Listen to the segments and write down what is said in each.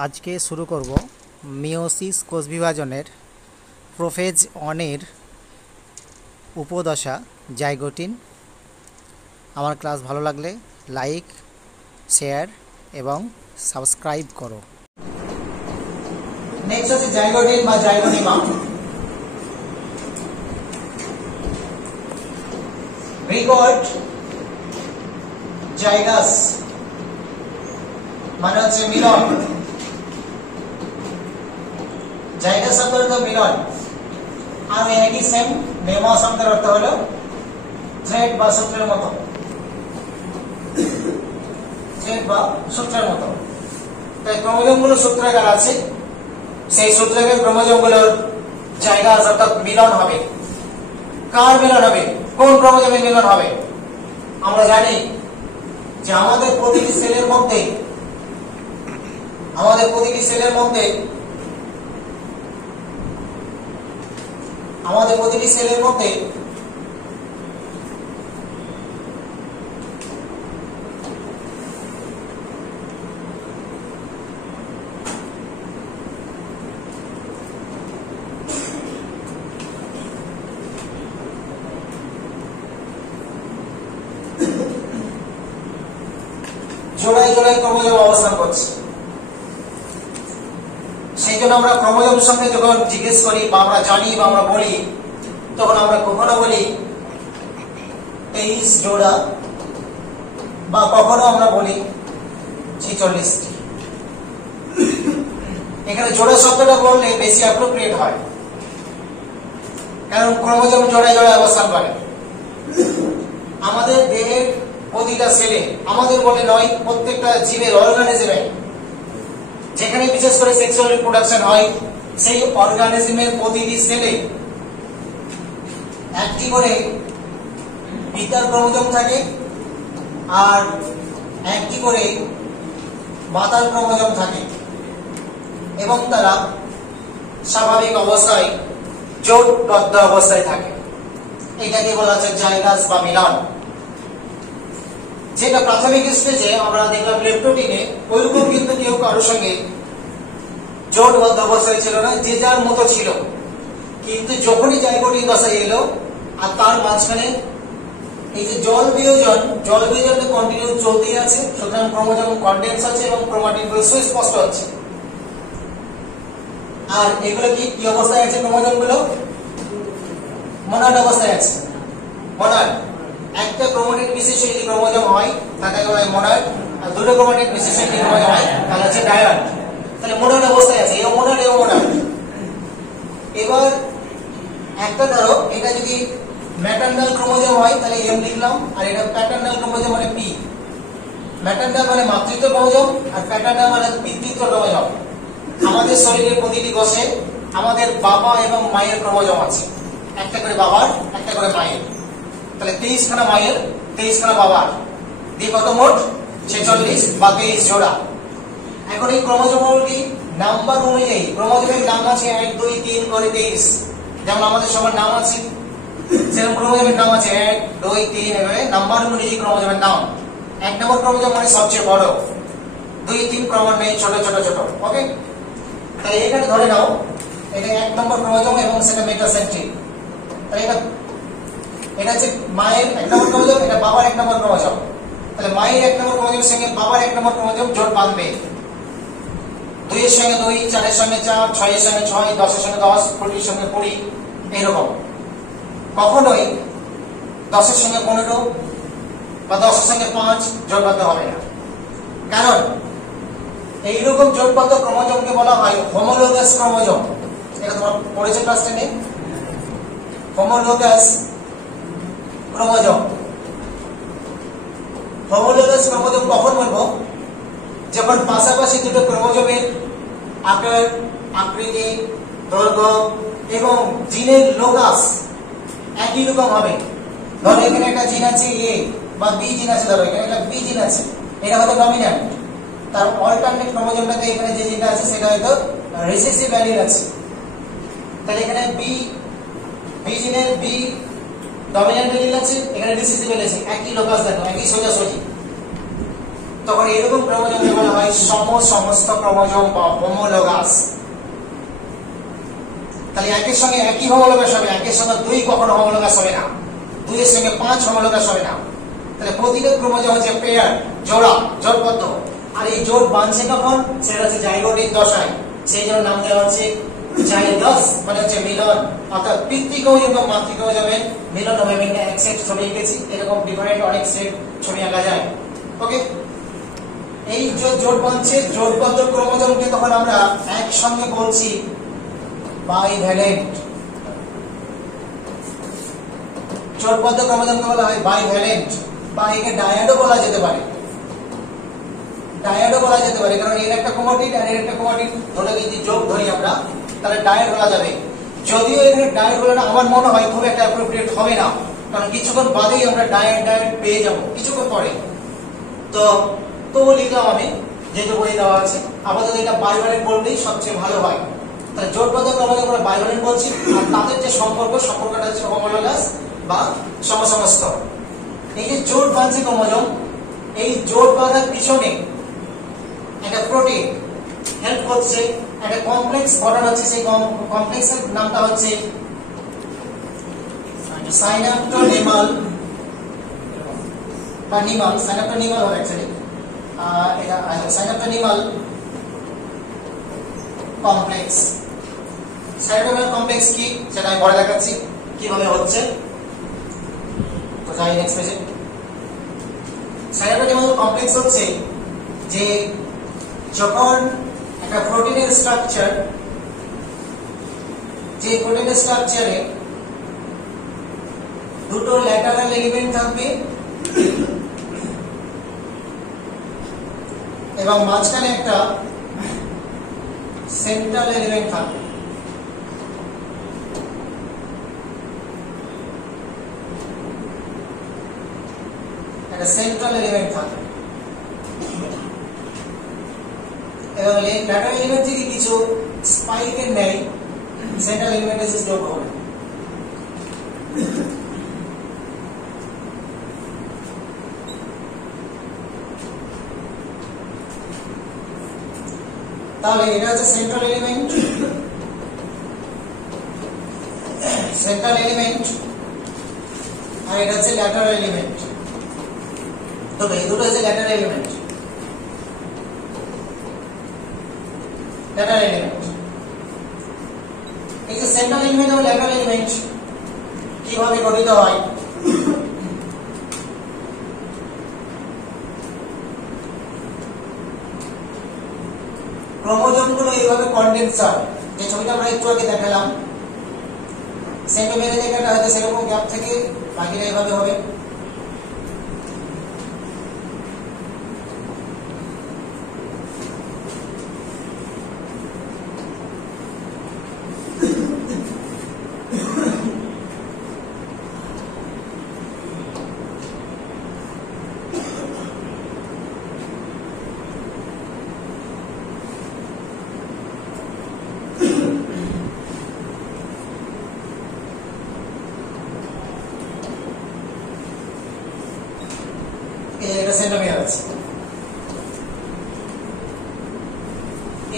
आज के शुरू करब मियोसिस कोष विभाजनेर प्रोफेज 1 उपदशा जाइगोटिन। आमार क्लास भालो लागले लाइक शेयर एवं सबस्क्राइब करो। नेक्स्ट होच्छे जाइगोटिन बा जाइगोनिमा। रिकॉर्ड जाइगास माने होच्छे मिलन। जाइगास शब्द अर्थ मिलन और एक ही सेम नेमा शब्द अर्थ हलो थ्रेड बा सूत्रेर मतो। थ्रेड बा सूत्रेर मतो। ताई क्रोमोजोमगुलो सूत्रागार आछे সেই সূত্রকে ক্রোমোজোমগুলোর জায়গা অর্থাৎ মিলন হবে। কার মিলন হবে? কোন ক্রোমোজোমের মিলন হবে? আমরা জানি যে আমাদের প্রতিটি সেলের মধ্যে জোড়ায় জোড়ায় ক্রোমোজোম অবস্থান করছে। সেই জন্য আমরা ক্রোমোজোম সম্পর্কে যখন জিজ্ঞেস করি বা আমরা জানি বা আমরা বলি তখন আমরা কখনো বলি 23 জোড়া বা কখনো আমরা বলি 46টি। এখানে জোড়া শব্দটা বললে বেশি অ্যাপ্রোপ্রিয়েট হয়, কারণ ক্রোমোজোম জোড়ায় জোড়ায় অবস্থান করে। আমাদের দেহের প্রতিটা সেলে, আমাদের বলে নয়, প্রত্যেকটা জীবের অর্গানিজমে যেখানে বিশেষ করে সেক্সুয়াল রিপ্রোডাকশন হয় সেই অর্গানিজমের প্রতিটি সেলে একটি করে পিতার ক্রোমোজোম থাকে আর একটি করে মাতার ক্রোমোজোম থাকে এবং তারা স্বাভাবিক অবস্থায় জোটবদ্ধ অবস্থায় থাকে। এটাকে বলা হচ্ছে জাইগাস বা মিলন। যেটা প্রাথমিক স্টেজে আমরা দেখলাম লেপ্টোটিনে ওইরকম কিন্তু কেউ কারোর সঙ্গে জোটবদ্ধ অবস্থায় ছিল না, যে যার মতো ছিল। কিন্তু যখনই জাইগোটিন দশায় এলো আর তার মাঝখানে এই যে জল বিয়োজনটা কন্টিনিউ চলতেই আছে, সুতরাং ক্রোমোজোম কনডেন্স আছে এবং ক্রোমাটিন গুলো সুস্পষ্ট হচ্ছে। আর এগুলো কি অবস্থায় আছে? ক্রোমোজোম গুলো মনাড অবস্থায় আছে। মনাড একটা ক্রোমাটিন বিশিষ্ট যদি ক্রোমোজোম হয় তাকে বলা হয় মনাড, আর দুটো ক্রোমাটিন বিশিষ্ট যদি ক্রোমোজোম হয় তাহলে হচ্ছে ডায়াড। তাহলে মনাড অবস্থায় আছে, এও মনাড এও মনাড। এবার একটা ধরো এটা যদি ম্যাটারনাল ক্রোমোজোম হয় তাহলে এম লিখলাম, আর এটা প্যাটার্নাল ক্রোমোজোম মানে পি। ম্যাটারনাল মানে মাতৃত্ব ক্রোমোজোম আর প্যাটার্নাল মানে পিতৃত্ব ক্রোমোজোম। আমাদের শরীরের প্রতিটি কোষে আমাদের বাবা এবং মায়ের ক্রোমোজোম আছে, একটা করে বাবার একটা করে মায়ের। তাহলে 23 খানা মায়ের 23 খানা বাবার দিয়ে কত মোট 46 বা 23 জোড়া। এখন এই ক্রোমোজোমগুলি নাম্বার অনুযায়ী, ক্রোমোজোমের নাম আছে 1 2 3 করে 23, যেমন আমাদের সবার নাম আছে সেরকম ক্রোমোজোমের নাম আছে 1 2 3 এভাবে নাম্বার অনুযায়ী ক্রোমোজোমের নাম। 1 নম্বর ক্রোমোজোম মানে সবচেয়ে বড়, 2 3 ক্রমান্বয়ে ছোট ছোট ছোট। ওকে, তাহলে এখানে ধরে নাও এটা 1 নম্বর ক্রোমোজোম এবং সেটা মেটাসেন্ট্রিক। তাহলে এটা হচ্ছে মায়ের 1 নম্বর ক্রোমোজোম, এটা বাবার 1 নম্বর ক্রোমোজোম। তাহলে মায়ের 1 নম্বর ক্রোমোজোমের সঙ্গে বাবার 1 নম্বর ক্রোমোজোম জোট বাঁধবে। 2 এর সঙ্গে 2, 4 এর সঙ্গে 4, 6 এর সঙ্গে 6, 10 এর সঙ্গে 10, 20 এর সঙ্গে 20 এরকম। কখনোই 10 এর সঙ্গে 15 বা 10 এর সঙ্গে 5 জোটবদ্ধ হবে না, কারণ এইরকম জোটবদ্ধ ক্রোমোজোমকে বলা হয় হোমোলোগাস ক্রোমোজোম। এটা তোমরা পড়েছো ক্লাস 10 এ, হোমোলোগাস ক্রোমোজোম। হোমোলোগাস ক্রোমোজোম কখন বলবো? যখন পাশাপাশি দুটো ক্রোমোজোমের আকার, আকৃতি, দৈর্ঘ্য এবং জিনের লোকাস একই রকম হবে। ধরো এখানে একটা জিন আছে এ বা বি জিন আছে, ধরো এখানে একটা বি জিন আছে, এটা হয়তো ডমিন্যান্ট। তার অল্টারনেট ক্রোমোজোমটাতে এখানে যে জিনটা আছে সেটা হয়তো রিসেসিভ ভ্যালির আছে। তাহলে এখানে বি জিনের বি ডমিন্যান্ট এলিল আছে, এখানে রিসেসিভ এলিল আছে, একই লোকাস দেখো, একই সোজাসুজি। তো তখন এরকম ক্রোমোজোমকে বলা হয় সমস্ত ক্রোমোজোম বা হোমোলোগাস। তাহলে একের সঙ্গে একই হোমোলোগাস হবে, একের সঙ্গে 2 কখনো হোমোলোগাস হবে না, 2 এর সঙ্গে 5 হোমোলোগাস হবে না। তাহলে প্রতিটা ক্রোমোজোম হচ্ছে পেয়ার, জোড়া, জোড়বদ্ধ। আর এই জোড় বাঁধছে কখন? সেটা হচ্ছে জাইগোটিক দশায়, সেই জন্য নাম দেওয়া হচ্ছে জাইগাস, মানে হচ্ছে মিলন। অর্থাৎ পিতৃ ক্রোমোজোম এবং মাতৃ ক্রোমোজোমের মিলন হবে। আমি এক সেট ছবি এঁকেছি, এরকম ডিফারেন্ট অনেক সেট ছবি আঁকা যায়। ওকে, এই যে জোড় বাঁধছে জোড়বদ্ধ ক্রোমোজোমকে তখন আমরা একসঙ্গে বলছি বাইভ্যালেন্ট। জোড়বদ্ধ ক্রোমোজোমকে বলা হয় বাইভ্যালেন্ট, বা একে ডায়াডও বলা যেতে পারে। ডায়াডও বলা যেতে পারে, কারণ এর একটা ক্রোমাটিড আর এর একটা ক্রোমাটিড ধরে যদি যোগ ধরি আমরা, তাহলে ডায়াড বলা যাবে। যদিও এখানে ডায়াড বলাটা আমার মনে হয় খুব একটা অ্যাপ্রোপ্রিয়েট হবে না, কারণ কিছুক্ষণ বাদেই আমরা ডায়াড পেয়ে যাব, কিছুক্ষণ পরে। তো লিখলাম আমি, যেহেতু বই দেওয়া আছে। আপাতত এটা বাইভ্যালেন্ট বললেই সবচেয়ে ভালো হয়। তাহলে জোড়বদ্ধ ক্রোমোজোম আমরা বাইভ্যালেন্ট বলছি, আর তাদের যে সম্পর্কটা হচ্ছে হোমোলোগাস বা সমসমস্ত। এই যে জোড় বাঁধছে ক্রোমোজোম, এই জোড় বাঁধার পিছনে একটা প্রোটিন হেল্প করছে, একটা কমপ্লেক্স গঠন হচ্ছে। সেই কমপ্লেক্সের নামটা হচ্ছে সাইনাপ্টোনিমাল বা নিমাল। সাইনাপ্টোনিমাল হবে অ্যাকচুয়ালি, এটা সাইনাপ্টোনিমাল কমপ্লেক্স। সাইনাপ্টোনিমাল কমপ্লেক্স কি সেটা আমি পরে দেখাচ্ছি কিভাবে হচ্ছে। তো যাই নেক্সট পেজে। সাইনাপ্টোনিমাল কমপ্লেক্স হচ্ছে যে যখন একটা প্রোটিনের স্ট্রাকচার, যে প্রোটিনের স্ট্রাকচারে দুটো ল্যাটারাল এলিমেন্ট থাকবে এবং মাঝখানে একটা সেন্ট্রাল এলিমেন্ট থাকবে। একটা সেন্ট্রাল এলিমেন্ট থাকবে এবং ল্যাটারাল এলিমেন্ট থেকে কিছু স্পাইকের নেই সেন্ট্রাল এলিমেন্টে এসে যোগ হবে। তাহলে এটা হচ্ছে সেন্ট্রাল এলিমেন্ট, আর এটা হচ্ছে ল্যাটারাল এলিমেন্ট। এই দুটো হচ্ছে ল্যাটারাল এলিমেন্ট। এই যে সেন্ট্রাল এলিমেন্ট এবং ল্যাটারাল এলিমেন্ট কিভাবে গঠিত হয়? ক্রোমোজোমগুলো এইভাবে কন্ডেন্সার, যে ছবিটা আমরা একটু আগে দেখালাম, সেন্টোমিয়ারের জায়গাটা হয়তো সেরকম গ্যাপ থেকে বাকিটা এইভাবে হবে।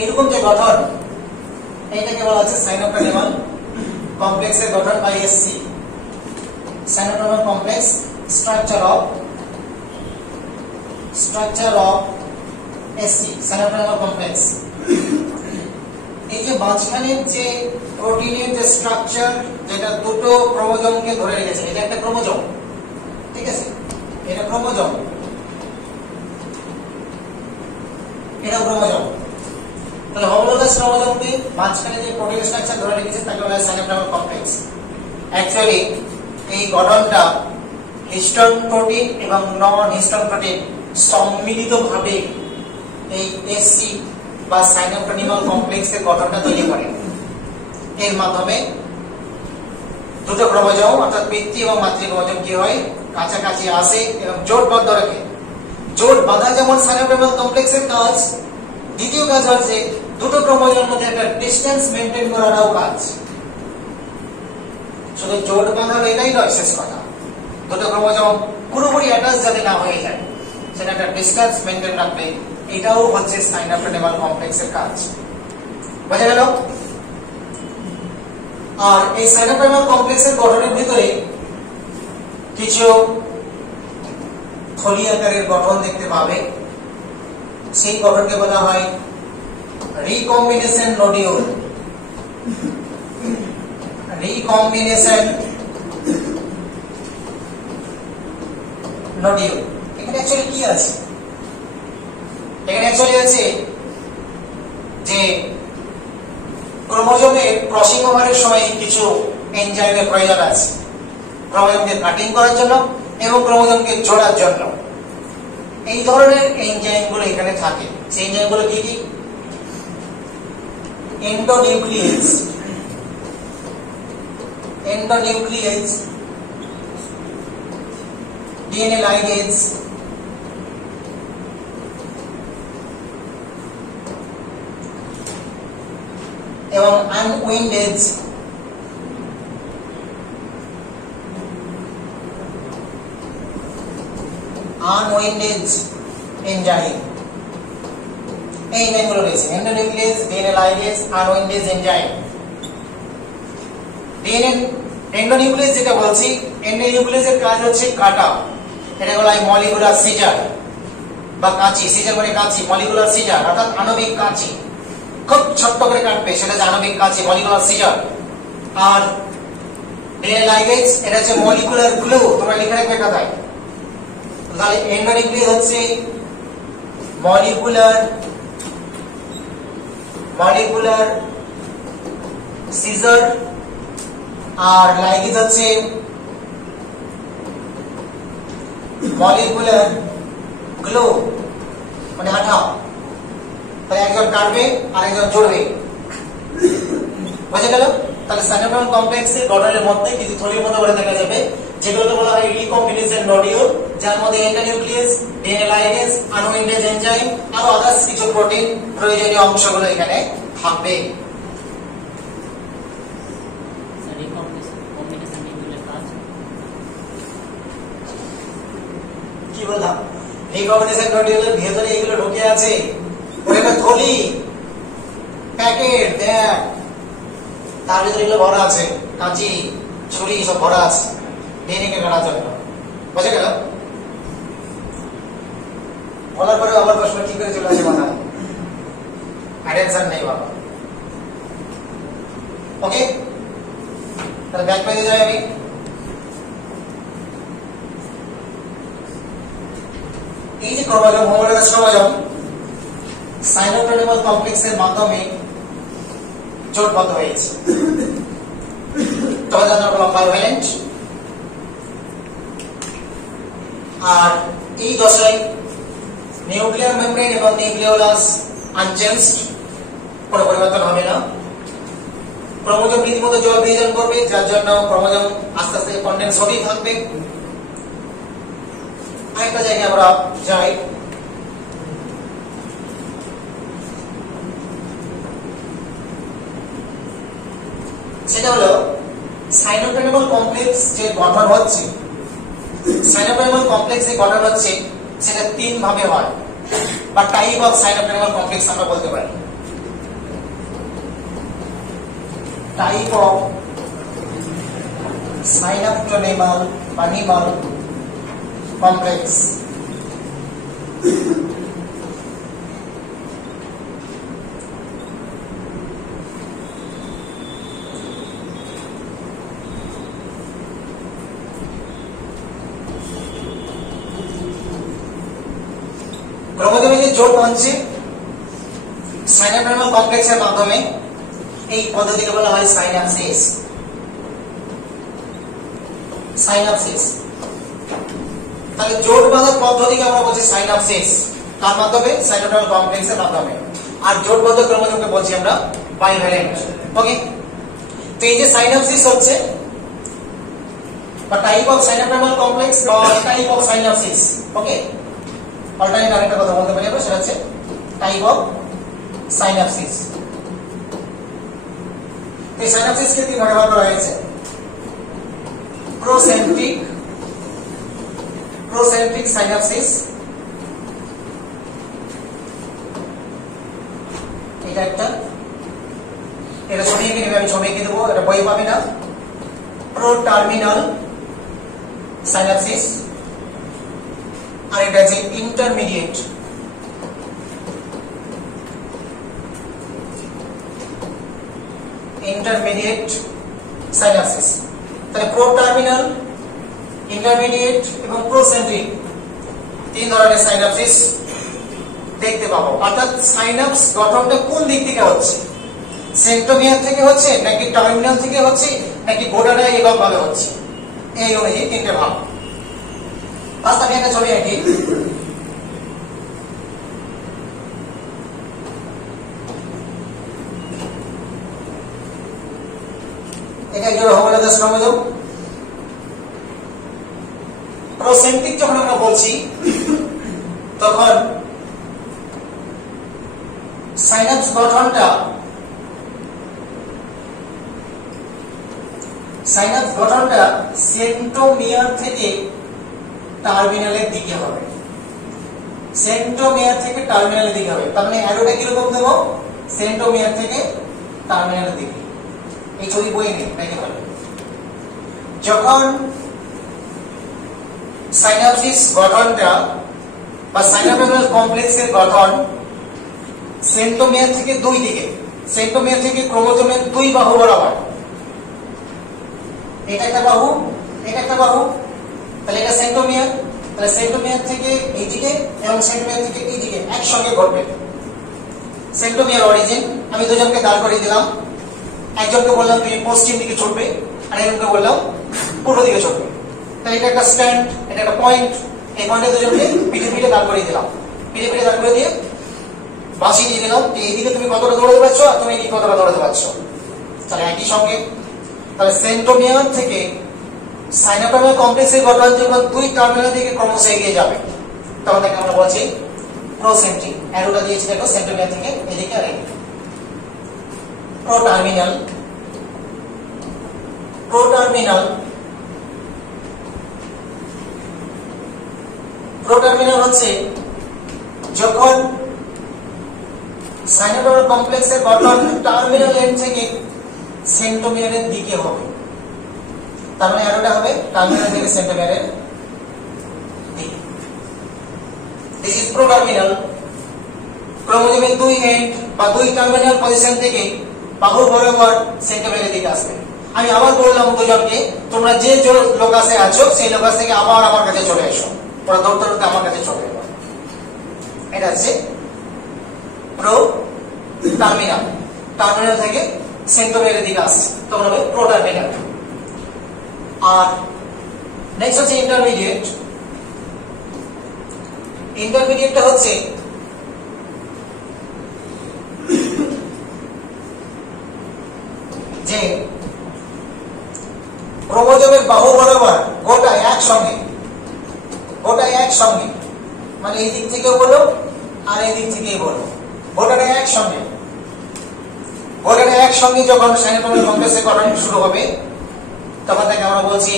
এরকম যে গঠন, এইটাকে বলা হচ্ছে সাইনোপ্টোনিমাল কমপ্লেক্সের গঠন বা SC. Synaptonemal complex structure of SC, synaptonemal complex. এই যে মাঝখানের যে প্রোটিনের যে স্ট্রাকচার, যেটা দুটো ক্রোমোজোমকে ধরে রেখেছে, এটা একটা ক্রোমোজোম, ঠিক আছে, এটা ক্রোমোজোম, এটা ক্রোমোজোম। তাহলে হোমোলোগাস ক্রোমোজোমকে মাঝখানে যে প্রোটিন স্ট্রাকচার ধরে রেখেছে তাকে বলা হয় সাইনোপ্টোনিমাল কমপ্লেক্স। অ্যাকচুয়ালি এই গঠনটা হিস্টোন প্রোটিন এবং নন হিস্টোন প্রোটিন সম্মিলিতভাবে এই এসসি বা সাইনোপ্টোনিমাল কমপ্লেক্সের গঠনটা তৈরি করে। এর মাধ্যমে দুটো ক্রোমোজোম অর্থাৎ পিতৃ এবং মাতৃ ক্রোমোজোম কি হয়, কাছাকাছি আসে এবং জোটবদ্ধ রাখে। জোট বাঁধা যেমন সাইনোপ্টোনিমাল কমপ্লেক্সের কাজ, দ্বিতীয় কাজ হচ্ছে দুটো ক্রোমোজোমের মধ্যে একটা ডিসটেন্স মেইনটেইন করাটাও কাজ। শুধু জোট বাঁধানো এটাই নয় শেষ কথা, দুটো ক্রোমোজোম পুরোপুরি অ্যাটাচ যাতে না হয়ে যায়, সেটা একটা ডিসটেন্স মেইনটেইন রাখবে, এটাও হচ্ছে সাইনোপ্রেনেমাল কমপ্লেক্সের কাজ। বোঝা গেল? আর এই সাইনোপ্রেনেমাল কমপ্লেক্সের গঠনের ভিতরে কিছু থলি আকারের গঠন দেখতে পাবে, সেই গঠনকে বলা হয় রিকম্বিনেশন নডিউল। রিকম্বিনেশন নডিউল এখানে অ্যাকচুয়ালি কি আছে? এখানে অ্যাকচুয়ালি আছে যে ক্রোমোজোমের ক্রসিং ওভারের সময় কিছু এনজাইমের প্রয়োজন আছে, ক্রোমোজোমকে কাটিং করার জন্য এবং ক্রোমোজোমকে জোড়ার জন্য। এই ধরনের এনজাইমগুলো এখানে থাকে। সেই এনজাইমগুলো কি কি? এন্ডোনিউক্লিয়েজ, এন্ডোনিউক্লিয়েজ, ডিএনএ লাইগেজ, এবং আনউইন্ডেজ, আনউইন্ডেজ এনজাইম। এই এনজাইমগুলো রয়েছে এন্ডোনিউক্লিয়েজ, ডিএনএ লাইগেজ, আনউইন্ডেজ এনজাইম। ডিএনএ এন্ডোনিউক্লিয়েজ যেটা বলছি, এন্ডোনিউক্লিয়েজের কাজ হচ্ছে কাটা, এটা বলা হয় মলিকুলার সিজার বা কাঁচি। সিজার মানে কাঁচি, মলিকুলার সিজার অর্থাৎ আণবিক কাঁচি, খুব ছোট্ট করে কাটবে, সেটা হচ্ছে আণবিক কাঁচি, মলিকুলার সিজার। আর ডিএনএ লাইগেজ এটা হচ্ছে মলিকুলার গ্লু, তোমরা লিখে রাখবে খাতায়। তাহলে এন্ডোনিউক্লিয়েজ হচ্ছে মলিকুলার সিজার, আর লাইগেজ হচ্ছে মলিকুলার গ্লু মানে আঠা। তাহলে একজন কাটবে আর একজন জোড়বে। বোঝা গেল? তাহলে সাইনোপ্রেনেমাল কমপ্লেক্সের গঠনের মধ্যে কিছু থলির মতো করে দেখা যাবে, যেগুলোকে বলা হয় রিকম্বিনেশন নডিউল, যার মধ্যে এন্ডোনিউক্লিয়াস, ডিএনএ লাইগেজ, আনউইন্ডেজ এনজাইম আর আদার্স কিছু প্রোটিন প্রয়োজনীয় অংশগুলো এখানে থাকবে। কি বললাম? রিকম্বিনেশন নডিউলের ভেতরে এগুলো ঢুকে আছে, ওটা থলি প্যাকেট দেখ, তার ভিতরে এগুলো ভরা আছে, কাঁচি ছুরি সব ভরা আছে ডিএনএ কে কাটার জন্য। বোঝা গেল? বলার পরে আবার প্রশ্ন কি করে চলে আসে মাথায়? অ্যাটেনশন নেই বাবা। ওকে, তাহলে ব্যাক পেজে যাই আমি। এই যে ক্রোমোজোম, হোমোলোগাস ক্রোমোজোম সাইনোপ্রেনেমাল কমপ্লেক্সের মাধ্যমে জোটবদ্ধ হয়েছে। তোমাদের জন্য বললাম বাইভ্যালেন্ট। আর এই দশায় নিউক্লিয়ার মেমব্রেন এবং নিউক্লিওলাস আনচেঞ্জড, কোনো পরিবর্তন হবে না। ক্রোমোজোম রীতিমতো জল বিয়োজন করবে, যার জন্য ক্রোমোজোম আস্তে আস্তে কন্ডেন্স হতেই থাকবে। আরেকটা জায়গায় আমরা যাই, সেটা হলো সাইনোপ্রেনেমাল কমপ্লেক্স যে গঠন হচ্ছে, সাইনোপ্রেনেমাল কমপ্লেক্স যে গঠন হচ্ছে সেটা তিন ভাবে হয় বা টাইপ অফ সাইনোপ্রেনেমাল কমপ্লেক্স আমরা বলতে পারি। টাইপ অফ সাইনোপ্রেনেমাল বা নিমাল কমপ্লেক্স। ক্রোমোজোমে যে জোট বাঁধছে সাইনোপ্রেনেমাল কমপ্লেক্সের মাধ্যমে, এই পদ্ধতিকে বলা হয় সাইন্যাপসিস। সাইন্যাপসিস, তাহলে জোট বাঁধার পদ্ধতিকে আমরা বলছি সাইন্যাপসিস। তার মাধ্যমে সাইনোপ্রেনেমাল কমপ্লেক্সের মাধ্যমে। আর জোটবদ্ধ ক্রোমোজোমকে বলছি আমরা বাইভ্যালেন্ট। ওকে, তো এই যে সাইন্যাপসিস হচ্ছে বা টাইপ অফ সাইনোপ্রেনেমাল কমপ্লেক্স বা type of synapsis. Okay, alternate আরেকটা কথা বলতে পারি আমরা, সেটা হচ্ছে টাইপ অফ সাইন্যাপসিস। এই সাইন্যাপসিসকে তিন ভাগে ভাগ করা হয়েছে: প্রোসেন্ট্রিক সাইন্যাপসিস, এটা একটা, এটা ছবি এঁকে নেবে, আমি ছবি এঁকে দেবো, এটা বই পাবে না। প্রো টার্মিনাল সাইনাপসিস, আর এটা আছে ইন্টারমিডিয়েট সাইনাপসিস। তাহলে প্রো টার্মিনাল, ইন্টারমিডিয়েট এবং প্রোসেন্ট্রিক তিন ধরনের সাইনাপসিস দেখতে পাবো। অর্থাৎ সাইনাপস গঠনটা কোন দিক থেকে হচ্ছে, সেন্ট্রোমিয়ার থেকে হচ্ছে নাকি টার্মিনাল থেকে হচ্ছে নাকি গোড়াটা একক ভাবে হচ্ছে, এই অনুযায়ী তিনটে ভাব। ফার্স্ট আমি একটা ছবি আঁকি। এটা একজন হোমোলোগাস ক্রোমোজোম। প্রোসেন্ট্রিক যখন আমরা বলছি তখন সাইনাপস গঠনটা সেন্ট্রোমিয়ার থেকে টার্মিনালের দিকে হবে, সেন্ট্রোমিয়ার থেকে টার্মিনালের দিকে হবে। তার মানে অ্যারোটা কিরকম দেবো, সেন্ট্রোমিয়ার থেকে টার্মিনালের দিকে। এই ছবি বই নেই দেখতে পারো। যখন সাইনাপসিস গঠনটা বা সাইনাপটিক কমপ্লেক্সের গঠন সেন্ট্রোমিয়ার থেকে দুই দিকে, সেন্ট্রোমিয়ার থেকে ক্রোমোজোমের দুই বাহু বরাবর, এটা একটা বাহু, এটা একটা বাহু, তাহলে এটা সেন্ট্রোমিয়ার। তাহলে সেন্ট্রোমিয়ার থেকে এইদিকে এবং সেন্ট্রোমিয়ার থেকে এইদিকে একসঙ্গে ঘটবে। সেন্ট্রোমিয়ার অরিজিন আমি দুজনকে দাঁড় করিয়ে দিলাম, একজনকে বললাম তুমি পশ্চিম দিকে ছুটবে, আর একজনকে বললাম পূর্ব দিকে ছুটবে। তাহলে এটা একটা স্ট্যান্ড, এটা একটা পয়েন্ট। এই পয়েন্টে দুজনকে পিঠে পিঠে দাঁড় করিয়ে দিলাম, পিঠে পিঠে দাঁড় করে দিয়ে বাঁশি দিয়ে দিলাম যে এইদিকে তুমি কতটা দৌড়াতে পারছো আর তুমি এইদিকে কতটা দৌড়াতে পারছো। তাহলে একই সঙ্গে, তাহলে সেন্ট্রোমিয়ার থেকে সাইনাপটিক কমপ্লেক্সের গঠন যখন দুই টার্মিনাল দিকে ক্রমশ এগিয়ে যাবে তখন তাকে আমরা বলছি প্রোসেন্ট্রিক। অ্যারোটা দিয়েছি দেখো, সেন্ট্রোমিয়ার থেকে এদিকে আর এদিকে। প্রোটার্মিনাল, প্রোটার্মিনাল হচ্ছে যখন সাইনাপটিক কমপ্লেক্সের গঠন টার্মিনাল এন্ড থেকে সেন্ট্রোমিয়ারের দিকে হবে। তার মানে অ্যারোটা হবে টার্মিনাল থেকে সেন্ট্রোমিয়ারের দিকে। This is proterminal. ক্রোমোজোমের দুই এন্ড বা দুই টার্মিনাল পজিশন থেকে বাহু বরাবর সেন্ট্রোমিয়ারের দিকে আসবে। আমি আবার বললাম দুজনকে, তোমরা যে লোকাসে আছো সেই লোকাস থেকে আবার আমার কাছে চলে এসো, ওরা দৌড়তে দৌড়তে আমার কাছে চলে এলো। এটা হচ্ছে প্রো টার্মিনাল, টার্মিনাল থেকে সেন্ট্রোমিয়ারের দিকে আসছে তখন হবে প্রোটার্মিনাল। আর নেক্সট হচ্ছে ইন্টারমিডিয়েট। ইন্টারমিডিয়েটটা হচ্ছে যে ক্রোমোজোমের বাহু বরাবর গোটা একসঙ্গে, মানে এই দিক থেকেও বলো আর এই দিক থেকেই বলো, গোটাটা একসঙ্গে যখন সাইনাপটিক কমপ্লেক্সের গঠন শুরু হবে তখন তাকে আমরা বলছি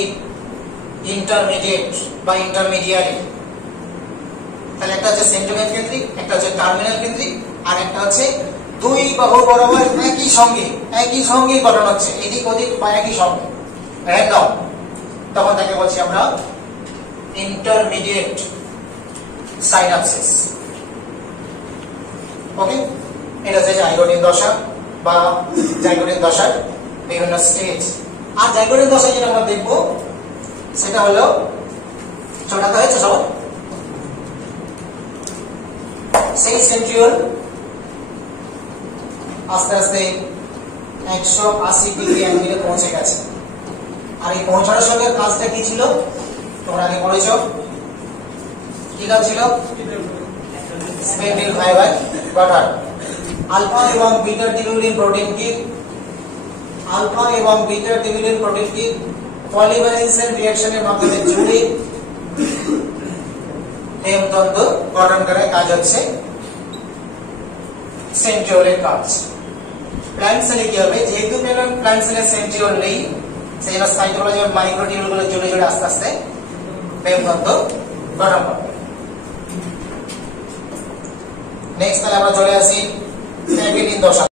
ইন্টারমিডিয়েট বা ইন্টারমিডিয়ারি। তাহলে একটা হচ্ছে সেন্ট্রোমিয়ার কেন্দ্রিক, একটা হচ্ছে টার্মিনাল কেন্দ্রিক, আর একটা হচ্ছে দুই বাহু বরাবর একই সঙ্গে গঠন হচ্ছে, এদিক ওদিক বা একই সঙ্গে র্যান্ডম, তখন তাকে বলছি আমরা ইন্টারমিডিয়েট সাইনাপসিস। ওকে, এটা হচ্ছে জাইগোটিক দশা বা জাইগোটিক দশার বিভিন্ন স্টেজ। আর জাইগোটিক দশা যেটা আমরা দেখবো সেটা হলো, ছোটাতে হয়েছে সব সেই সেন্ট্রিওল আস্তে আস্তে 180 ডিগ্রি অ্যাঙ্গেলে পৌঁছে গেছে। আর এই পৌঁছানোর সঙ্গে কাজটা কি ছিল তোমরা আগে পড়েছ, কি কাজ ছিল? স্পেন্ডিল ফাইবার গঠন। আলফা এবং বিটা টিউবুলিন প্রোটিনকে পলিমারেজেশন রিঅ্যাকশনের মাধ্যমে জুড়ে হেমতন্তু গঠন করার কাজ হচ্ছে সেন্ট্রিওলের কাজ। প্ল্যান্ট সেলে কি হবে, যেহেতু প্ল্যান্ট সেলে সেন্ট্রিওল নেই সেই জন্য সাইটোপ্লাজমের মাইক্রোটিউবুল গুলো জুড়ে জুড়ে আস্তে আস্তে হেমতন্তু গঠন করবে। নেক্সট তাহলে আমরা চলে আসি 17 দশা